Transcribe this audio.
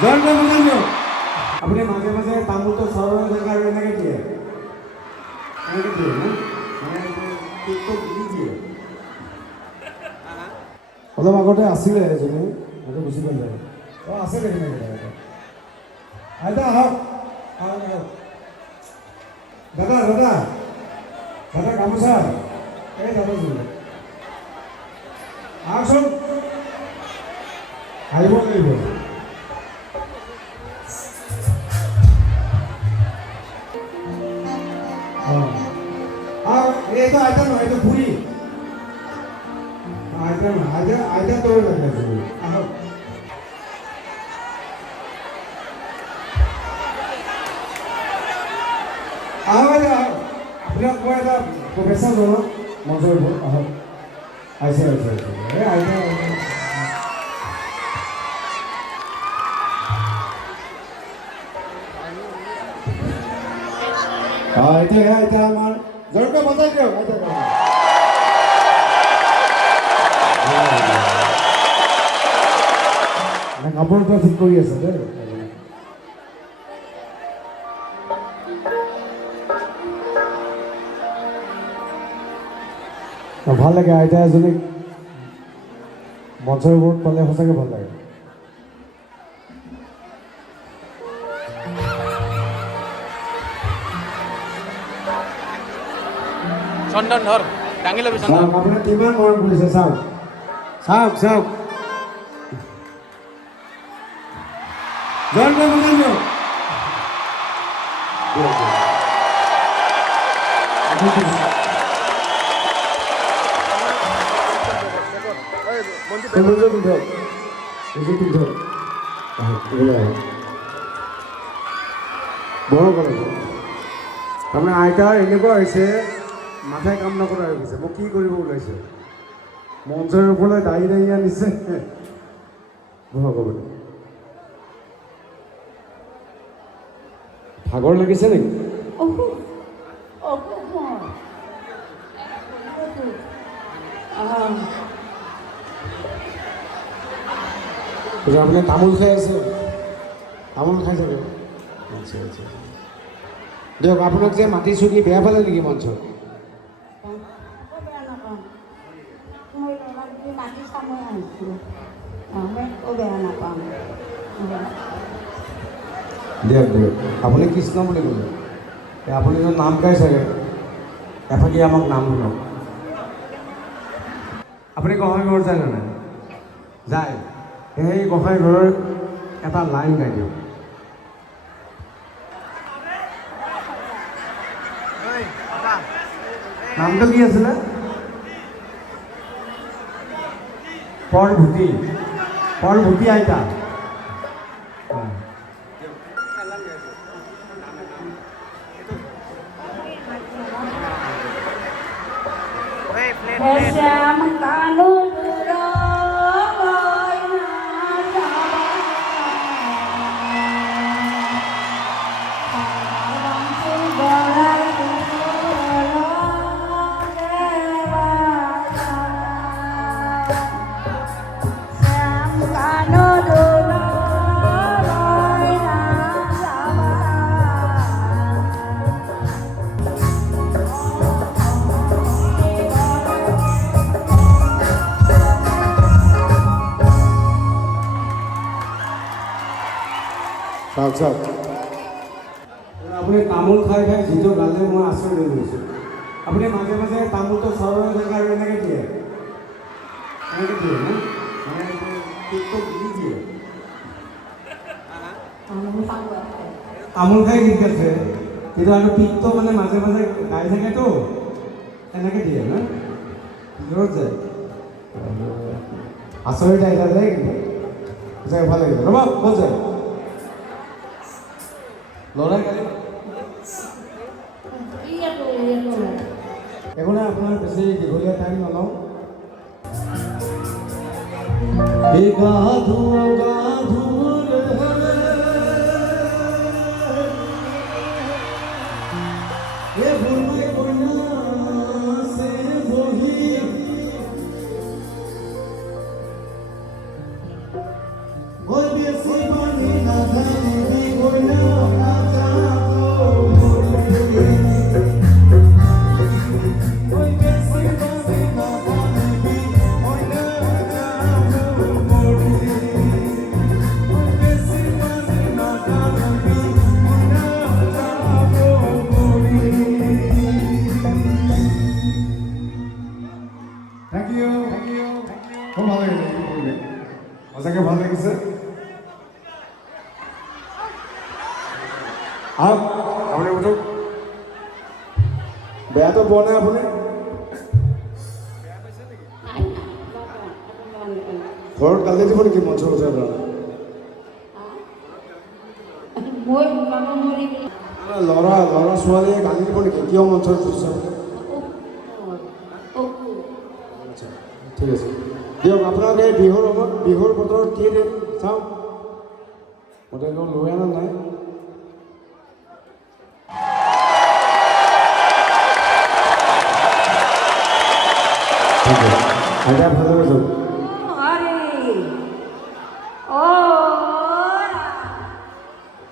জয়ন্ত বজান দিয়ক। আপুনি মাজে মাজে তামোলটো চৰৰ জেগা আৰু এনেকৈ দিয়ে ন মানে কেকটো দি দিয়ে। অলপ আগতে আছিলে এজনী সেইটো বুজি পালে। অঁ আছে দেখোন আইতা আহক আহক দাদা দাদা দাদা গামোচা এই দাদা আহকচোন আহিব লাগিব। এইটো আইতা নহয় এইটো বুঢ়ী আইতা নহয় আইতা আইতা তোৰ লাগে আহক। আহক আইতা আহক আপোনাক মই এটা প্ৰফেচাৰ জনাম মঞ্চৰ ওপৰত আহক। আহিছে আহিছে এই আইতা এতিয়া এতিয়া আমাৰ জোৰকে বজাই দিয়ক আইতা কাপোৰটো ঠিক কৰি আছে দেই। ভাল লাগে আইতা এজনীক মঞ্চৰ ওপৰত পালে সঁচাকৈ ভাল লাগে। চন্দন ধৰ দাঙি ল'বি চন্দন। আপোনাক কিমান মৰম কৰিছে চাওক চাওক চাওক। জয়ন্ত বজান দিয়ক। তাৰমানে আইতাৰ এনেকুৱা হৈছে মাথাই কাম নকৰা হৈ গৈছে। মোক কি কৰিব ওলাইছে মঞ্চৰ ওপৰলৈ দাঙি দাঙি আনিছে। ভগৱান ভাগৰ লাগিছে নেকি? আপুনি তামোল খাই আছে? তামোল খাই চাগে। আচ্ছা আচ্ছা দিয়ক। আপোনাক যে মাতিছোঁ কি বেয়া পালে নেকি মঞ্চত? দিয়ক দিয়ক। আপুনি কৃষ্ণ বুলি ক'লে আপুনি নাম গাই চাগে এফাকি আমাক নাম শুনক। আপুনি গোসাঁই ঘৰ যায় নাই? যায়। সেই গোসাঁই ঘৰৰ এটা লাইন গাই দিয়ক। নামটো কি আছিলে? পৰভূতি। পৰভূতি আইতা। চাওক চাওক আপুনি তামোল খাই খাই যিটো গালে মই আচৰিত হৈ গৈছোঁ। আপুনি মাজে মাজে তামোলটো চৰৰ জেগা আৰু এনেকৈ দিয়ে ন মানে কেকটো দি দিয়ে। তামোল খাই গীত গাইছে কিন্তু আৰু পিকটো মানে মাজে মাজে গাই থাকেতো এনেকৈ দিয়ে ন ভিতৰত যায়। আচৰিত আহিলা যায় কিন্তু যায় ভাল লাগিছে। ৰ'ব ক'ত যায় ল'ৰাই গালি একো নাই। আপোনাৰ বেছি দীঘলীয়া টাইম নলওঁ। গাধু গাধু বহি লাগিলে এইটো কৰিলে সঁচাকৈ ভাল লাগিছে আহক আপুনি উঠক বেয়াটো পোৱা নাই আপুনি ঘৰত গালি দিব নেকি মঞ্চৰ ওচৰৰ পৰা ল'ৰা ছোৱালীয়ে গালি দিব নেকি কিয় মঞ্চৰ ওচৰত আচ্ছা ঠিক আছে দিয়ক আপোনালোকে বিহুৰ বতৰত কি দিম চাওক হোটেলটো লৈ অনা নাই ঠিক আছে আইতা ভালে যাওক